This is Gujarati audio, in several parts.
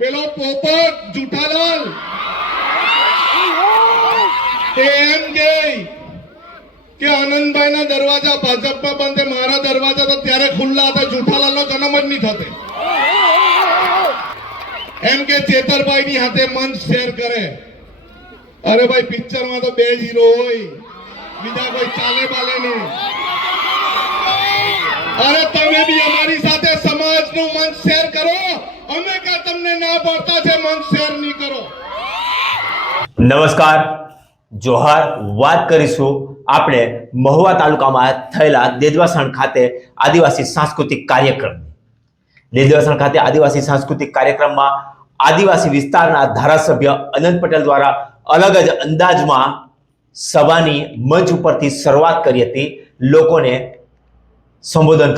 પેલો પોપટ જુઠાલાલ એમ કે આનંદભાઈ ના દરવાજા ભાજપમાં બંધ, મારા દરવાજા તો ત્યારે ખુલ્લા હતા, જુઠાલાલ નો જન્મ જ નહીં થતે. એમ કે ચેતરભાઈ ની હાથે મંચ શેર કરે. અરે ભાઈ પિક્ચર માં તો 2 હીરો હોય, બીજા કોઈ ચાલે બાલે નહીં. અરે તમે બી અમારી સાથે સમાજ નું મંચ શેર કરો. અમે કે તમને ના પડતા છે મંચ શેર નહીં કરો. નમસ્કાર, જોહાર. વાત કરીશું આપણે મહુવા તાલુકામાં થયેલા દેદવાસણ ખાતે આદિવાસી સાંસ્કૃતિક કાર્યક્રમ. દેદવાસણ ખાતે આદિવાસી સાંસ્કૃતિક કાર્યક્રમમાં આદિવાસી વિસ્તારના ધારાસભ્ય અનંત પટેલ દ્વારા અલગ જ અંદાજમાં સભાની મંચ ઉપરથી શરૂઆત કરી હતી. લોકોને સંબોધન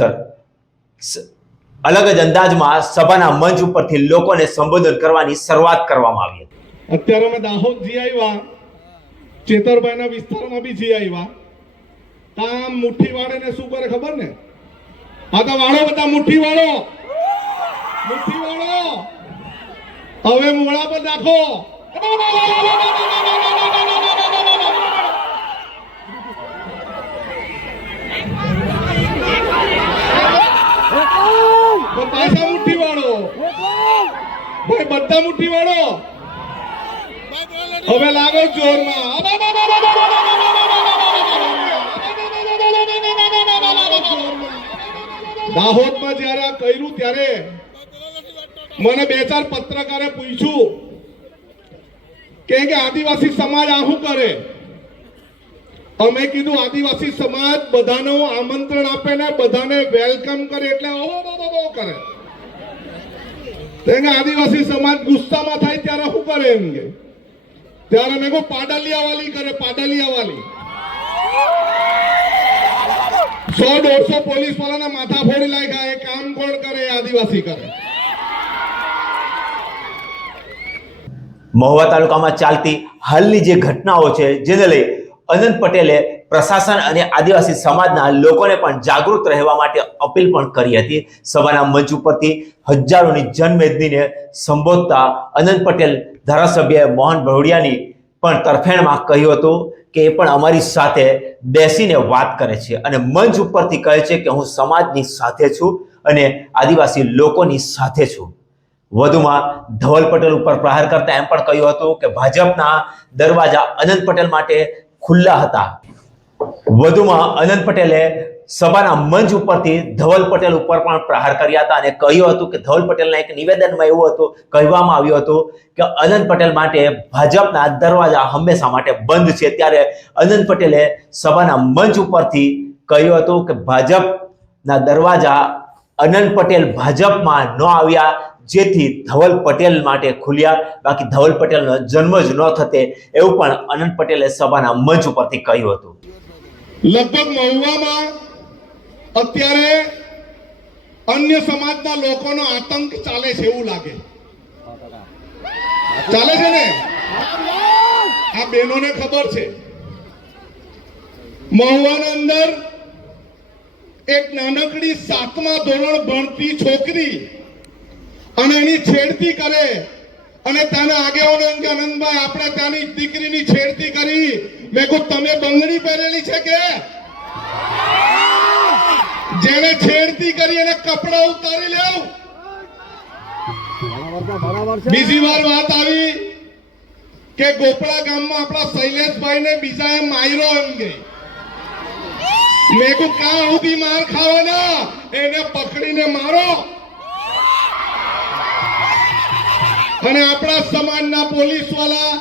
અલગ જ અંદાજમાં સભાના મંચ ઉપરથી લોકોને સંબોધન કરવાની શરૂઆત કરવામાં આવી હતી. અત્યારે અમે દાહોદ જી આવ્યા, ચેતરભાઈના વિસ્તારમાં બી જી આવ્યા. તા મુઠ્ઠી વાળે ને શું કરે ખબર ને? આ તો વાળો, બધા મુઠ્ઠી વાળો, મુઠ્ઠી વાળો. હવે મોળા પર નાખો. પાછા મુઠ્ઠી વાળો, ભાઈ બધા મુઠ્ઠી વાળો. હવે લાગો જોરમાં. દાહોદમાં જયારે આ કર્યું ત્યારે મને 2-4 પત્રકારે પૂછ્યું કે આદિવાસી સમાજ આ શું કરે. અમે કીધું આદિવાસી સમાજ બધાને આમંત્રણ આપે ને બધાને વેલકમ કરે એટલે ઓ કરે. આદિવાસી સમાજ ગુસ્સામાં થાય ત્યારે શું કરે એમ કે ત્યારે મેં કહું પાડાલિયા વાલી કરે, પાડાલિયા વાલી. 100-150 પોલીસ વાળાના માથા ફોડી લાગ્યા. એ કામ કોણ કરે? આદિવાસી કરે. મહુવા તાલુકામાં ચાલતી હાલની જે ઘટનાઓ છે જેને લઈ અનંત પટેલે પ્રશાસન અને આદિવાસી સમાજના લોકોને પણ જાગૃત રહેવા માટે અપીલ પણ કરી હતી. સભાના મંચ ઉપરથી હજારોની જનમેદનીને સંબોધતા અનંત પટેલ ધારાસભ્ય મોહન ભવડિયાની પણ તરફેણમાં કહ્યું હતું કે એ પણ અમારી સાથે બેસીને વાત કરે છે અને મંચ ઉપરથી કહે છે કે હું સમાજની સાથે છું અને આદિવાસી લોકોની સાથે છું. વધુમાં ધવલ પટેલ ઉપર પ્રહાર કરતા એમ પણ કહ્યું હતું કે ભાજપના દરવાજા અનંત પટેલ માટે ખુલ્લા હતા. વધુમાં અનંત પટેલે સભાના મંચ ઉપરથી ધવલ પટેલ ઉપર પણ પ્રહાર કર્યા હતા અને કહ્યું હતું કે ધવલ પટેલના એક નિવેદનમાં એવું હતું, કહેવામાં આવ્યું હતું કે અનંત પટેલ માટે ભાજપના દરવાજા હંમેશા માટે બંધ છે. ત્યારે અનંત પટેલે સભાના મંચ ઉપરથી કહ્યું હતું કે ભાજપના દરવાજા અનંત પટેલ ભાજપમાં ન આવ્યા જેથી ધવલ પટેલ માટે ખુલ્યા, બાકી ધવલ પટેલનો જન્મ જ ન થતે એવું પણ અનંત પટેલે સભાના મંચ ઉપરથી કહ્યું હતું. લગભગ મહુવામાં અત્યારે અન્ય સમાજના લોકોનો આતંક ચાલે છે એવું લાગે. ચાલે છે ને? આ બહેનોને ખબર છે. મહુવાના અંદર એક નાનકડી 7મા ધોરણ ભણતી છોકરી અને એની છેડતી કરે અને ત્યાંના આગેવાનો એમ કે આનંદભાઈ આપણે ત્યાંની દીકરીની છેડતી કરી. મેં કહું તમે બંગડી પહેરેલી છે કે? જેને છેડતી કરી એને કપડા ઉતારી લેવ. બીજી વાર વાત આવી કે ગોપડા ગામમાં આપણા શૈલેષભાઈ ને બીજાએ માર્યો એમ કે. મેં કહું કાં સુધી માર ખાવાના? એને પકડીને મારો. અને આપણા સમાજના પોલીસ વાળા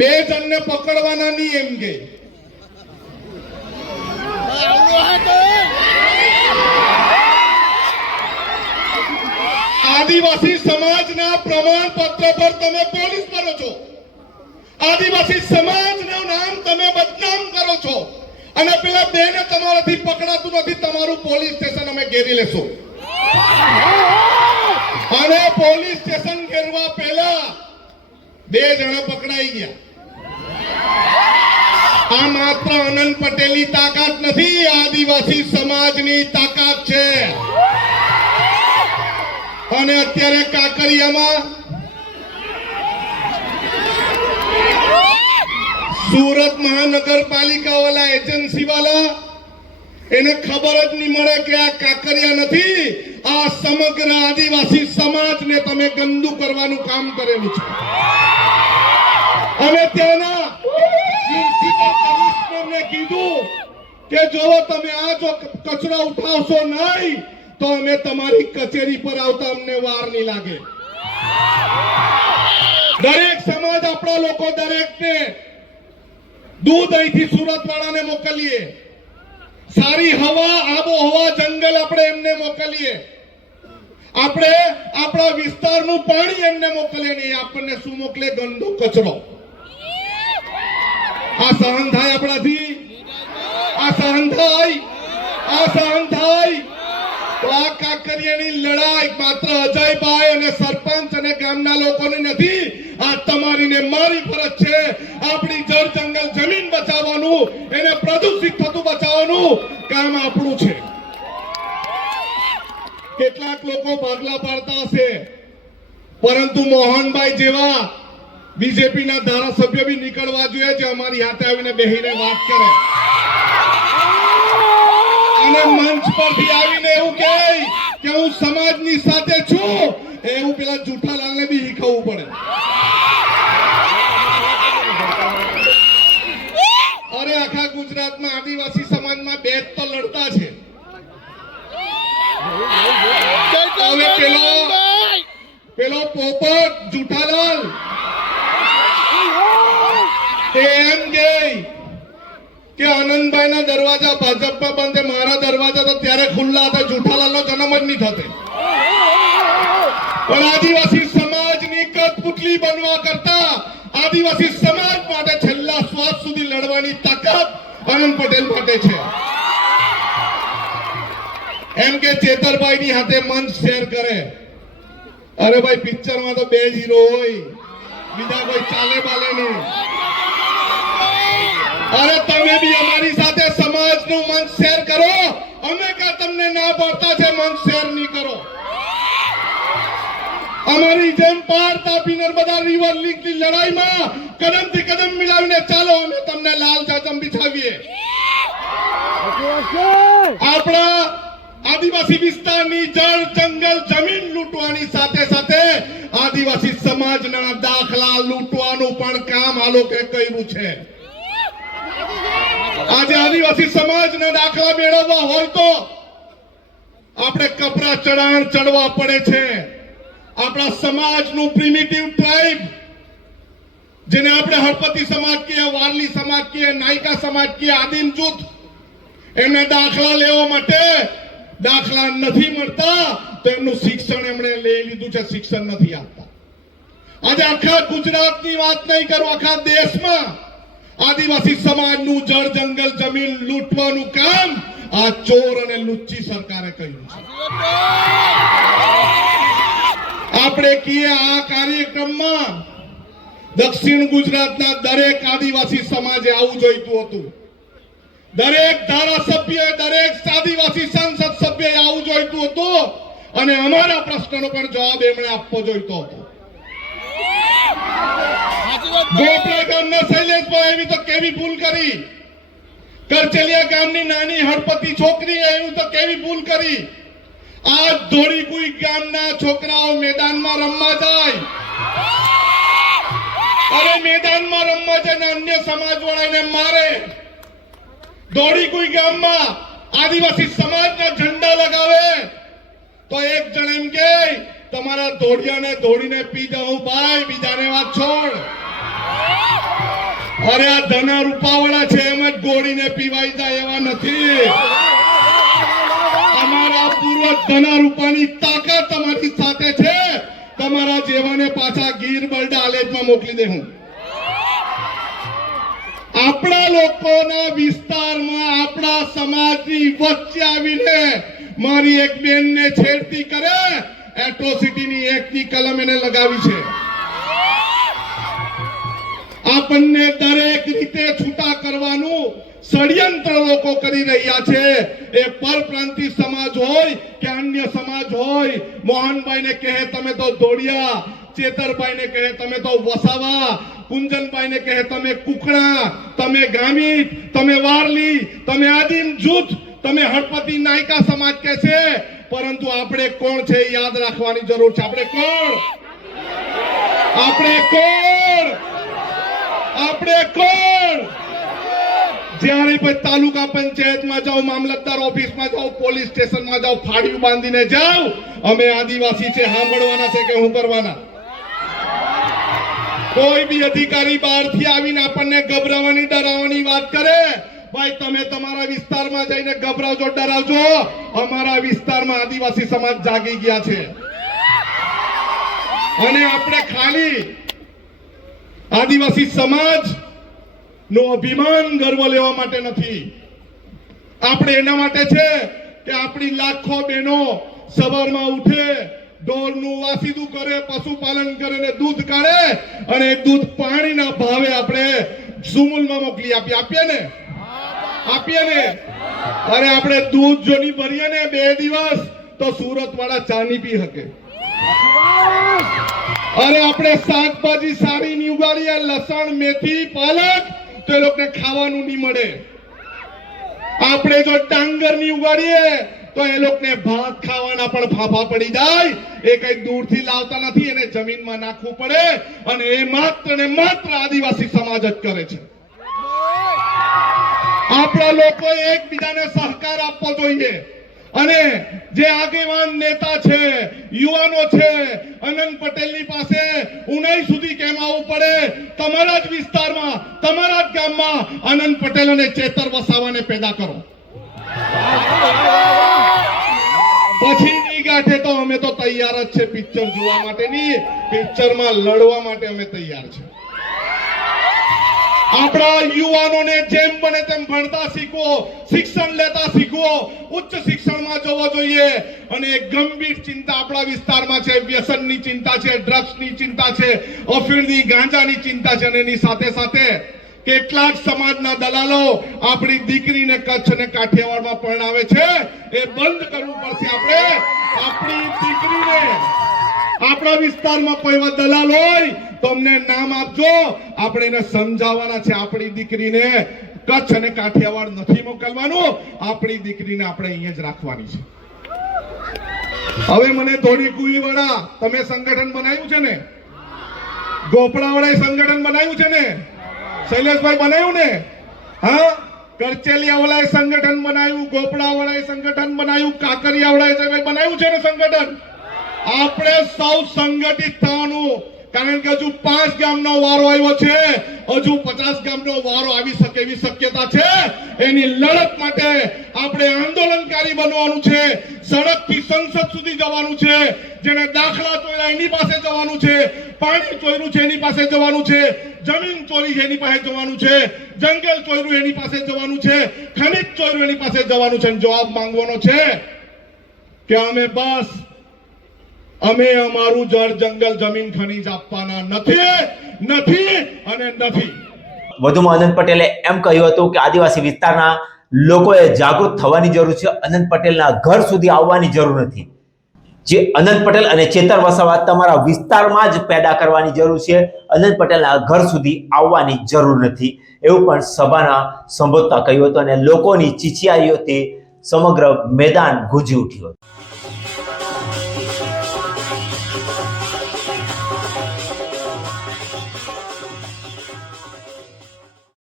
2 જણને પકડવાના નહીં એમ કે. આદિવાસી સમાજના પ્રમાણપત્ર પર તમે પોલીસ કરો છો. આદિવાસી સમાજનું નામ તમે બદનામ કરો છો અને પેલા 2 ને તમારાથી પકડાતું નથી. તમારું પોલીસ સ્ટેશન અમે ઘેરી લેશું. અને પોલીસ સ્ટેશન ઘેરવા પહેલા 2 જણા પકડાઈ ગયા. આ માત્ર અનંત પટેલની તાકાત નથી, આદિવાસી સમાજની તાકાત છે. અને અત્યારે કાકરિયામાં સુરત મહાનગરપાલિકા વાળા એજન્સી વાળા એને ખબર જ નહીં મળે કે આ કાકરિયા નથી, આ સમગ્ર આદિવાસી સમાજને તમે ગંદુ કરવાનું કામ કરેલું છે. અમે ત્યાંના મ્યુનિસિપલ કમિશનરને કીધું કે જો તમે આ જો કચરો ઉઠાવશો નહીં તો અમે તમારી કચેરી પર આવતા અમને વાર નહીં લાગે. દરેક સમાજ આપણા લોકો દરેકને દૂધ અહીંથી સુરત વાળાને મોકલીએ, સારી હવા આબોહવા જંગલ આપણે એમને મોકલીએ, આપણે આપણા વિસ્તારનું પાણી એમને મોકલીએ નહીં, આપણને શું મોકલે? ગંદો કચરો. આ સહન થાય આપણાથી? આ સહન થાય? આ સહન થાય? તો આ કાકરિયાની લડાઈ માત્ર અજયભાઈ અને સરપંચ અને ગામના લોકોની નથી, આ તમારી ને મારી ફરજ છે. આપણી જળ જંગલ જમીન બચાવવાનું, એને પ્રદૂષિત થતું બચાવવાનું કામ આપણું છે. કેટલાક લોકો ભાગલા પાડતા હશે, પરંતુ મોહનભાઈ જેવા બીજેપીના ધારાસભ્ય બી નીકળવા જોઈએ જે અમારી હાથે આવીને બેહીને વાત કરે અને મંચ પરથી આવીને એવું કહે કે હું સમાજની સાથે છું. એવું પેલા જૂઠાલાલને બી શીખવવું પડે. અરે આખા ગુજરાતમાં આદિવાસી સમાજમાં બે તો લડતા છે. હવે પેલો પોપટ જૂઠાલાલ એમ કે આનંદભાઈના દરવાજા ભાજપમાં બંધ છે, મારા દરવાજા તો ત્યારે ખુલ્લા હતા, જૂઠાલાલનો જન્મ જ નહીં થતે. પણ આદિવાસી સમાજની કઠપુતળી બનવા કરતા આદિવાસી સમાજ માટે છેલ્લા શ્વાસ સુધી લડવાની તાકાત આનંદ પટેલ માટે છે. એમ કે ચેતરભાઈની હાથે મંચ શેર કરે. અરે ભાઈ, પિક્ચરમાં તો બે જ હીરો હોય, બીજા કોઈ ચાલે બાલે નહીં. અરે તમે બી અમારી સાથે સમાજનું મંચ શેર કરો. અમે કા તમને ના પાડતા છે મંચ શેર નહીં કરો? અમારી જેમ પાર તાપી નર્મદા રિવર લિંકની લડાઈમાં કદમથી કદમ મિલાવીને ચાલો, અમે તમને લાલ ચાચમ બિછાવીએ. આપણા આદિવાસી વિસ્તારની જળ જંગલ જમીન લૂંટવાની સાથે સાથે આદિવાસી સમાજના દાખલા લૂંટવાનું પણ કામ આ લોકોએ કર્યું છે. આજે આદિવાસી સમાજના દાખલા મેળવવા હોય તો આપણે કપરા ચઢાણ ચડવા પડે છે. આપણા સમાજનું પ્રિમિટિવ ટ્રાઇબ, જેને આપણે હળપતિ સમાજ કહીએ, વારલી સમાજ કહીએ, નાયકા સમાજ કહીએ, આદિમ જૂથ, એમને દાખલા લેવા માટે દાખલા નથી મળતા તો એમનું શિક્ષણ એમણે લઈ લીધું છે, શિક્ષણ નથી આપતા. આજે આખા ગુજરાતની વાત નહીં કરું, આખા દેશમાં આદિવાસી સમાજનું જળ જંગલ જમીન લૂંટવાનું કામ આ ચોર અને લુચ્ચી સરકારે કર્યું છે. આપણે કહીએ આ કાર્યક્રમમાં દક્ષિણ ગુજરાતના દરેક આદિવાસી સમાજે આવું જોઈતું હતું. દરેક ધારાસભ્ય, દરેક આદિવાસી સંસદ સભ્ય આવું જોઈતું હતું અને અમારા પ્રશ્નનો પણ જવાબ એમણે આપવો જોઈતો હતો. ગોપરા ગામના શૈલેષભાઈ એવી તો કેવી ભૂલ કરી, કરચલિયા ગામની નાની હળપતિ છોકરી એવી તો કેવી ભૂલ કરી. આ ધોળીકુઈ ગામના છોકરાઓ મેદાનમાં રમવા જાય, અરે મેદાનમાં રમવા જાય ને અન્ય સમાજવાળાને મારે. ધોળીકુઈ ગામમાં આદિવાસી સમાજના ઝંડા લગાવે તો એક જણ એમ કે તમારા ધોળિયાને ધોળીને પી જાઉં ભાઈ, બીજાને વાત છોડ. અરે આ ધના રૂપાવાળા છે, એમ જ ગોળીને પીવાઈ જાય એવા નથી. અમારા પૂર્વજ ધના રૂપાની તાકાત તમારી સાથે છે. તમારા જેવાને પાછા ગીર બરડા આલેજમાં મોકલી દે. હું આપણા લોકોના વિસ્તારમાં આપણા સમાજની વચ્ચે આવીને મારી એક બેનને છેડતી કરે, એટ્રોસિટીની એકની કલમ એને લગાવી છે. આપણને દરેક રીતે છૂટા કરવાનું ષડયંત્ર લોકો કરી રહ્યા છે. એ પરપ્રાંતિ સમાજ હોય કે અન્ય સમાજ હોય, મોહનભાઈને કહે તમે તો દોડિયા, ચેતરભાઈને કહે તમે તો વસાવા, કુંજનભાઈને કહે તમે કુકણા, તમે ગામિત, તમે વારલી, તમે આદિમ જૂથ, તમે હળપતિ નાયકા સમાજ કહે છે. પરંતુ આપણે કોણ છે એ યાદ રાખવાની જરૂર છે. આપણે કોણ? આપણે કોણ? આપણે કોણ? જ્યારે પણ તાલુકા પંચાયતમાં જાઓ, મામલતદાર ઓફિસમાં જાઓ, પોલીસ સ્ટેશનમાં જાઓ, ફાડ્યું બાંધીને જાઓ, અમે આદિવાસી છે સાંભળવાના છે કે હું કરવાના? કોઈ બી અધિકારી બહારથી આવીને આપણને ગભરાવાની ડરાવવાની વાત કરે, ભાઈ તમે તમારા વિસ્તારમાં જઈને ગભરાવજો, ડરાવજો. અમારા વિસ્તારમાં આદિવાસી સમાજ જાગી ગયા છે અને આપણે ખાલી આદિવાસી સમાજ નો અભિમાન ગર્વ લેવા માટે નથી. આપણે એના માટે છે કે આપણી લાખો બહેનો સવારમાં ઉઠે, ઢોરનું વાસીદું કરે, પશુપાલન કરે ને દૂધ કાઢે અને દૂધ પાણીના ભાવે આપણે સુમુલમાં મોકલી આપીએ ને. અરે આપણે દૂધ જો નહીં ભરીએ ને 2 દિવસ તો સુરત વાળા ચા નહીં પી શકે. અરે આપણે શાકભાજી સારી નહીં ઉગાડીએ, લસણ, મેથી, પાલક, તો એ લોકોને ખાવાનું નહીં મળે. આપણે જો ડાંગર નહીં ઉગાડીએ તો એ લોકોને ભાત ખાવાના પણ ફાફા પડી જાય. એ કઈ દૂરથી લાવતા નથી, એને જમીનમાં નાખવું પડે અને એ માત્ર ને માત્ર આદિવાસી સમાજ જ કરે છે. આપણા લોકોએ એકબીજાને સહકાર આપવો જોઈએ અને જે આગેવાન નેતા છે, યુવાનો છે, અનંત પટેલની પાસે ઉનાઈ સુધી કેમ આવવું પડે? તમારા જ વિસ્તારમાં, તમારા જ ગામમાં અનંત પટેલ અને ચેતર વસાવાને પેદા કરો. પછીની ગાંઠે તો અમે તો તૈયાર જ છે પિક્ચર જોવા માટેની, પિક્ચરમાં લડવા માટે અમે તૈયાર છે. આપણા યુવાનોને જેમ બને તેમ ભણતા શીખવો, શિક્ષણ લેતા શીખવો, ઉચ્ચ શિક્ષણમાં જવો જોઈએ. અને એક ગંભીર ચિંતા આપણા વિસ્તારમાં છે, વ્યસનની ચિંતા છે, ડ્રગ્સની ચિંતા છે, અફીણની, ગાંજાની ચિંતા છે. અને એની સાથે સાથે કેટલાક સમાજના દલાલો આપણી દીકરીને કચ્છ અને કાઠિયાવાડમાં પરણાવે છે. એ બંધ કરવું પડશે. આપણે આપણી દીકરીને, આપણા વિસ્તારમાં કોઈ એવા દલાલ હોય તો અમને નામ આપજો, આપણે એને સમજાવવાના છે. આપણી દીકરીને કચ્છ અને કાઠિયાવાડ નથી મોકલવાનું, આપણી દીકરીને આપણે અહીંયા જ રાખવાની છે. હવે મને ધોળી કુઈ વાળા તમે સંગઠન બનાવ્યું છે ને, ગોપડા વાળાએ સંગઠન બનાવ્યું છે ને, શૈલેષભાઈ બનાવ્યું ને, હા, કરચેલિયા વાળાએ સંગઠન બનાવ્યું, ગોપડા વાળાએ સંગઠન બનાવ્યું, કાકરિયા વાળાએ બનાવ્યું છે ને સંગઠન. આપણે સૌ સંગઠિત થવાનું, કારણ કે હજુ 5 ગામનો વારો આવ્યો છે, હજુ 50 ગામનો વારો આવી શકે એવી શક્યતા છે. એની લડત માટે આપણે આંદોલનકારી બનવાનું છે. સડકથી સંસદ સુધી જવાનું છે. જેને દાખલા ચોર્યા એની પાસે જવાનું છે, પાણી ચોર્યું છે એની પાસે જવાનું છે, જમીન ચોરી છે એની પાસે જવાનું છે, જંગલ ચોર્યું એની પાસે જવાનું છે, ખનિજ ચોર્યું એની પાસે જવાનું છે. જવાબ માંગવાનો છે કે અમે અમારું જળ, જંગલ, જમીન, ખનીજ આપવાના નથી. વધુમાં અનંત પટેલે એમ કહ્યું હતું કે આદિવાસી વિસ્તારના લોકોએ જાગૃત થવાની જરૂર છે. અનંત પટેલના ઘર સુધી આવવાની જરૂર નથી. જે અનંત પટેલ અને ચેતર વસાવા તમારા વિસ્તારમાં જ પેદા કરવાની જરૂર છે. અનંત પટેલના ઘર સુધી આવવાની જરૂર નથી. એવું પણ સભાના સંબોધતા કહ્યું હતું અને લોકોની ચીચિયારીઓથી સમગ્ર મેદાન ગુંજી ઉઠ્યું હતું.